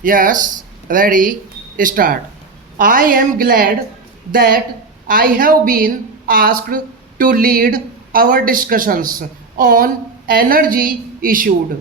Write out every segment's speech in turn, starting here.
Yes, ready, start. I am glad that I have been asked to lead our discussions on energy issues.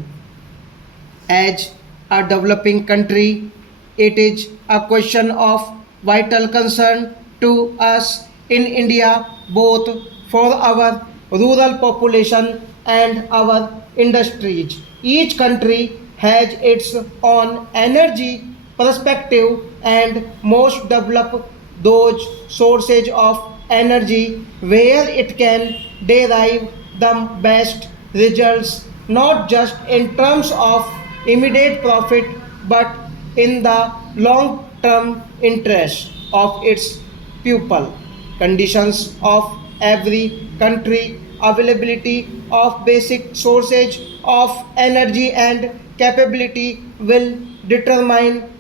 As a developing country, it is a question of vital concern to us in India, both for our rural population and our industries. Each country has its own energy perspective, and most develop those sources of energy where it can derive the best results, not just in terms of immediate profit but in the long term interest of its people. Conditions of every country, availability of basic sources of energy and capability will determine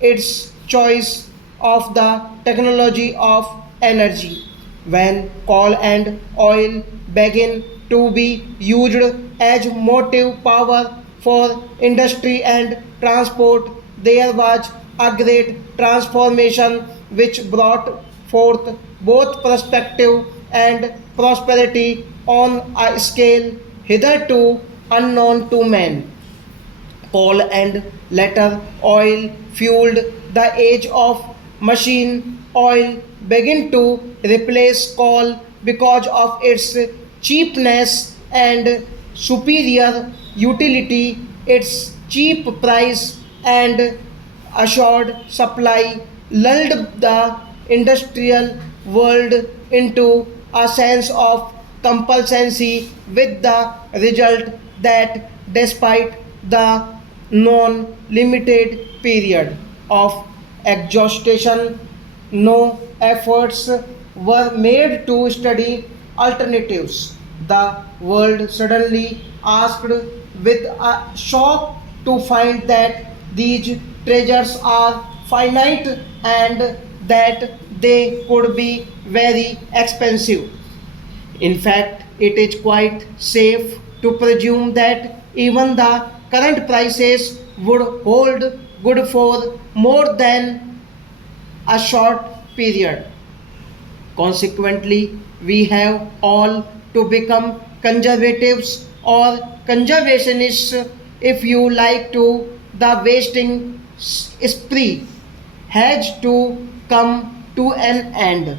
its choice of the technology of energy. When coal and oil begin to be used as motive power for industry and transport, there was a great transformation which brought forth both perspective and prosperity on a scale hitherto unknown to man. Coal and later oil fueled the age of machine. Oil began to replace coal because of its cheapness and superior utility, its cheap price and assured supply lulled the industrial world into a sense of compulsancy, with the result that despite the non limited period of exhaustion, no efforts were made to study alternatives. The world suddenly asked with a shock to find that these treasures are finite and that they could be very expensive. In fact, it is quite safe to presume that even the current prices would hold good for more than a short period. Consequently, we have all to become conservatives or conservationists, if you like to. The wasting spree has to come to an end.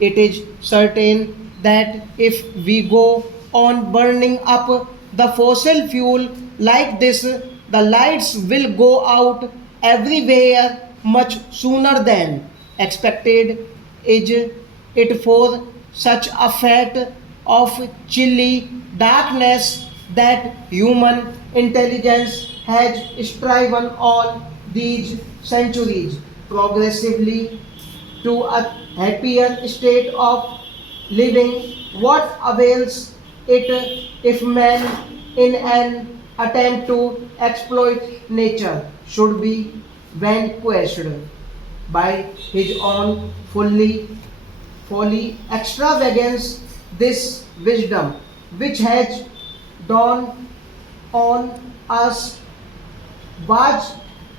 It is certain that if we go on burning up the fossil fuel like this, the lights will go out everywhere much sooner than expected. Is it for such a fate of chilly darkness that human intelligence has striven all these centuries progressively to a happier state of living? What avails it if man, in an attempt to exploit nature, should be vanquished by his own folly, extravagance? This wisdom, which has dawned on us, was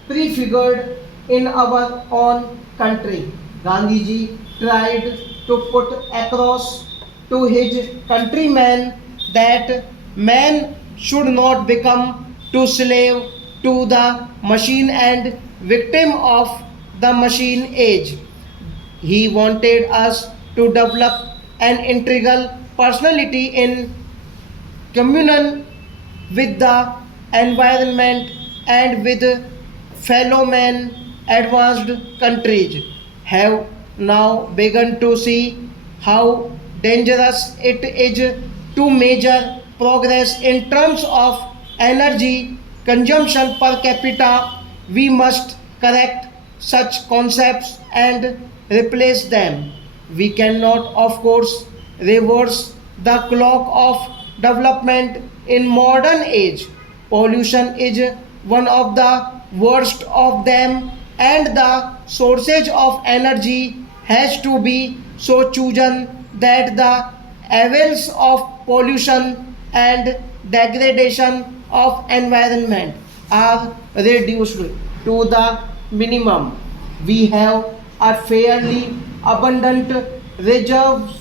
prefigured in our own country. Gandhiji tried to put across to his countrymen that man should not become too slave to the machine and victim of the machine age. He wanted us to develop an integral personality in communion with the environment and with fellow men. Advanced countries have now begun to see how dangerous it is to measure progress in terms of energy consumption per capita. We must correct such concepts and replace them. We cannot, of course, reverse the clock of development in modern age. Pollution is one of the worst of them, and the sources of energy has to be so chosen that the evils of pollution and degradation of environment are reduced. to the minimum. We have a fairly abundant reserves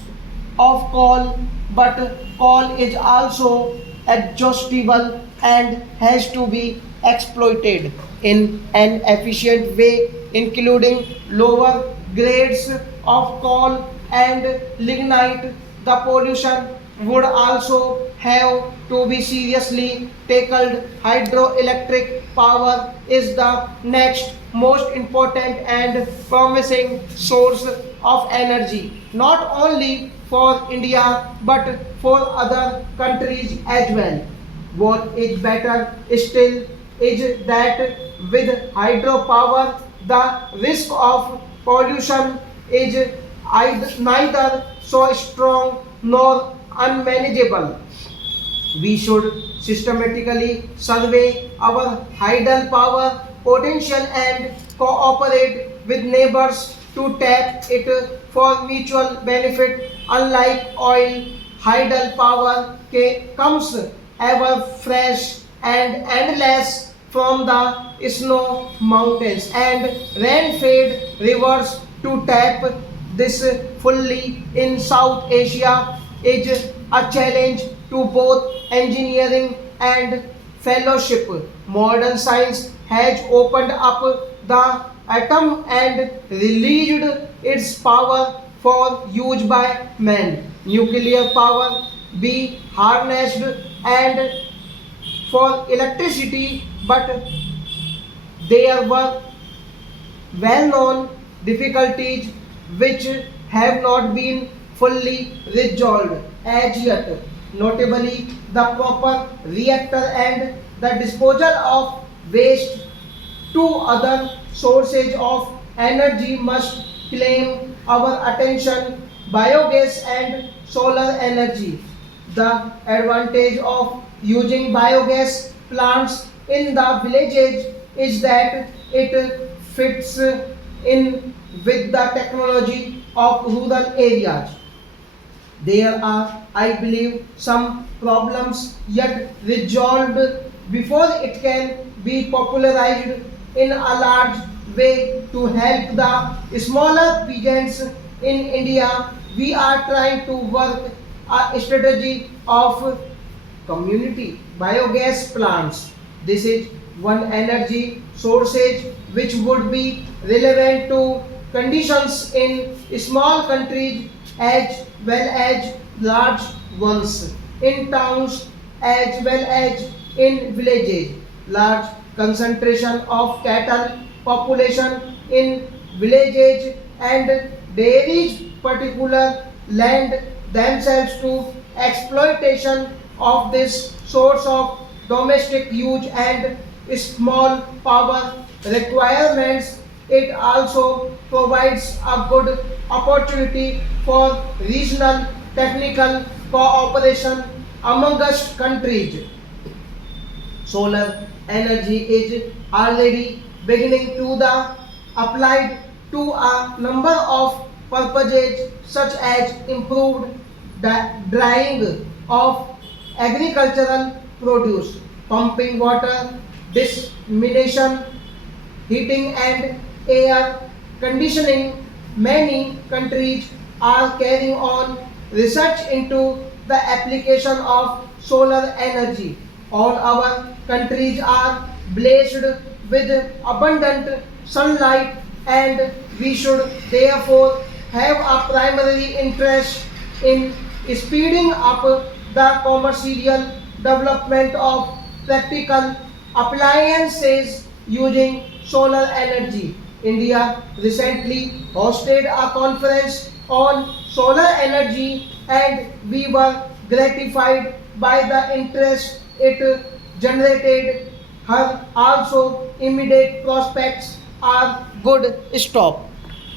of coal, but coal is also exhaustible and has to be exploited in an efficient way, including lower grades of coal and lignite. The pollution would also have to be seriously tackled. Hydroelectric power is the next most important and promising source of energy, not only for India but for other countries as well. What is better still is that with hydropower, the risk of pollution is neither so strong nor unmanageable. We should systematically survey our hydel power potential and cooperate with neighbors to tap it for mutual benefit. Unlike oil, hydel power comes ever fresh and endless from the snow mountains and rain-fed rivers. To tap this fully in South Asia is a challenge to both engineering and fellowship. Modern science has opened up the atom and released its power for use by man. Nuclear power be harnessed and for electricity, but there were well-known difficulties which have not been fully resolved as yet. Notably, the proper reactor and the disposal of waste. Two other sources of energy must claim our attention: biogas and solar energy. The advantage of using biogas plants in the villages is that it fits in with the technology of rural areas. There are, I believe, some problems yet resolved before it can be popularized in a large way to help the smaller peasants in India. We are trying to work a strategy of community biogas plants. This is one energy sources which would be relevant to conditions in small countries as well as large ones, in towns as well as in villages. Large concentration of cattle population in villages and dairies particular lend themselves to exploitation of this source of domestic use and small power requirements. It also provides a good opportunity for regional technical cooperation amongst countries. Solar energy is already beginning to the applied to a number of purposes such as improved drying of agricultural produce, pumping water, dissemination, heating and air conditioning. Many countries are carrying on research into the application of solar energy. All our countries are blessed with abundant sunlight, and we should therefore have a primary interest in speeding up the commercial development of practical appliances using solar energy. India recently hosted a conference on solar energy, and we were gratified by the interest it generated. Her also immediate prospects are good. Stop.